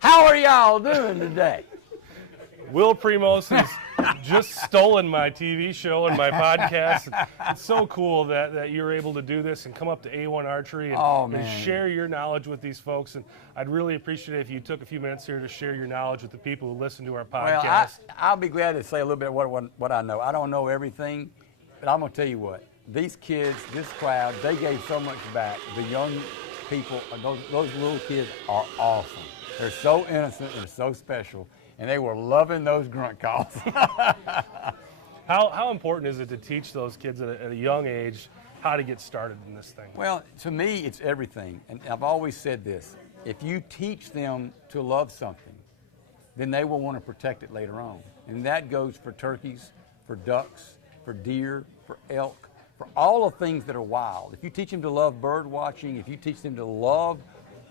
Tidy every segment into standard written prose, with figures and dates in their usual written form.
How are y'all doing today? Will Primos has just stolen my TV show and my podcast. It's so cool that you're able to do this and come up to A1 Archery and share your knowledge with these folks. And I'd really appreciate it if you took a few minutes here to share your knowledge with the people who listen to our podcast. Well, I'll be glad to say a little bit of what I know. I don't know everything, but I'm going to tell you what. These kids, this crowd, they gave so much back. The young people, those little kids are awesome. They're so innocent, they're so special. And they were loving those grunt calls. How important is it to teach those kids at a young age how to get started in this thing? Well, to me, it's everything. And I've always said this. If you teach them to love something, then they will want to protect it later on. And that goes for turkeys, for ducks, for deer, for elk, for all the things that are wild. If you teach them to love bird watching, if you teach them to love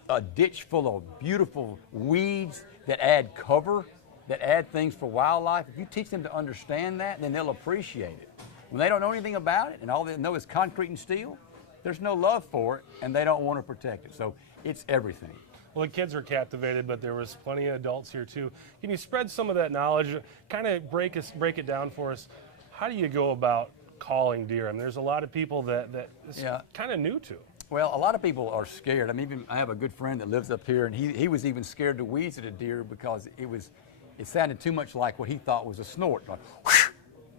a ditch full of beautiful weeds that add cover, that add things for wildlife, if you teach them to understand that, then they'll appreciate it. When they don't know anything about it and all they know is concrete and steel, there's no love for it and they don't want to protect it. So it's everything. Well, the kids are captivated, but there was plenty of adults here too. Can you spread some of that knowledge, kind of break it down for us? How do you go about calling deer? I mean, there's a lot of people that it's kind of new to. Well, a lot of people are scared. I have a good friend that lives up here, and he was even scared to wheeze at a deer because it sounded too much like what he thought was a snort. Like,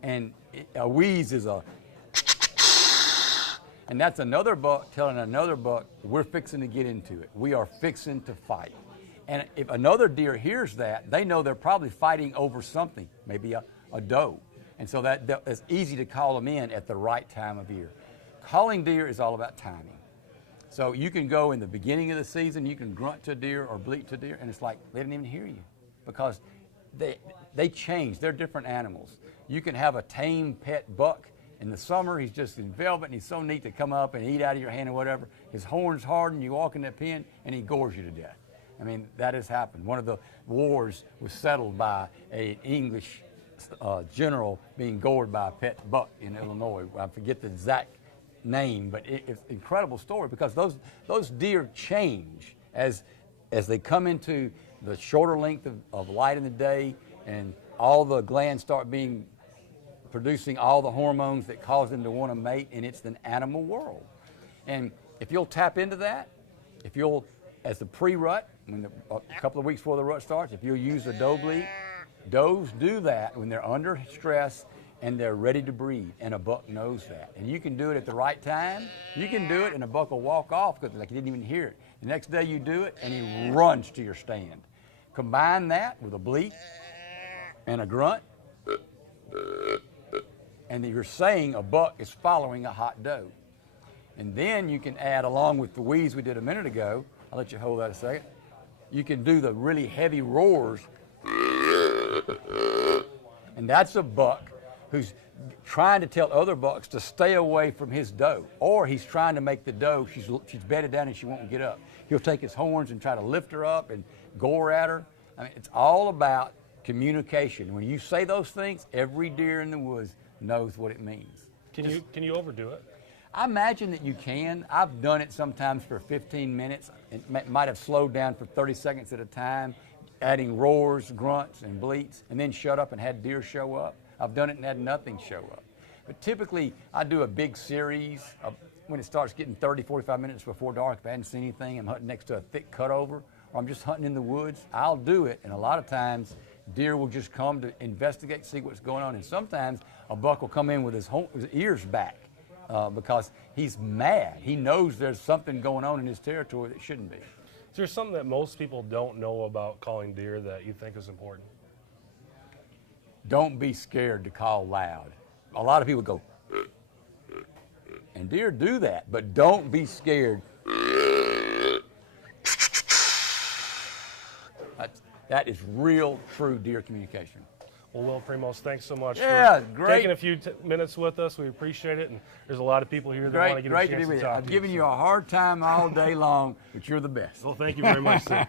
and a wheeze is a, and that's another buck telling another buck, we're fixing to get into it. We are fixing to fight. And if another deer hears that, they know they're probably fighting over something, maybe a doe. And so it's easy to call them in at the right time of year. Calling deer is all about timing. So you can go in the beginning of the season, you can grunt to a deer or bleat to a deer, and it's like they didn't even hear you because they change. They're different animals. You can have a tame pet buck. In the summer, he's just in velvet, and he's so neat to come up and eat out of your hand or whatever. His horns harden, you walk in that pen, and he gores you to death. I mean, that has happened. One of the wars was settled by an English general being gored by a pet buck in Illinois. I forget the exact name, but it's an incredible story because those deer change as they come into the shorter length of light in the day, and all the glands start producing all the hormones that cause them to want to mate, and it's an animal world. And if you'll tap into that, if you'll, as the pre-rut, a couple of weeks before the rut starts, if you'll use a doe bleat, does do that when they're under stress and they're ready to breed, and a buck knows that. And you can do it at the right time. You can do it, and a buck will walk off because like he didn't even hear it. The next day you do it, and he runs to your stand. Combine that with a bleat and a grunt, and you're saying a buck is following a hot doe. And then you can add, along with the wheeze we did a minute ago, I'll let you hold that a second, you can do the really heavy roars, and that's a buck who's trying to tell other bucks to stay away from his doe, or he's trying to make the doe, she's bedded down and she won't get up. He'll take his horns and try to lift her up and gore at her. I mean, it's all about communication. When you say those things, every deer in the woods knows what it means. Can you overdo it? I imagine that you can. I've done it sometimes for 15 minutes. It might have slowed down for 30 seconds at a time, adding roars, grunts, and bleats, and then shut up and had deer show up. I've done it and had nothing show up. But typically, I do a big series when it starts getting 30, 45 minutes before dark. If I hadn't seen anything, I'm hunting next to a thick cutover, or I'm just hunting in the woods, I'll do it. And a lot of times, deer will just come to investigate, see what's going on. And sometimes a buck will come in with his ears back because he's mad. He knows there's something going on in his territory that shouldn't be. Is there something that most people don't know about calling deer that you think is important? Don't be scared to call loud. A lot of people go, and deer do that, but don't be scared. That is real, true deer communication. Well, Will Primos, thanks so much for great. Taking a few minutes with us. We appreciate it, and there's a lot of people here that want to get a chance to talk to you. I've given you a hard time all day long, but you're the best. Well, thank you very much, sir.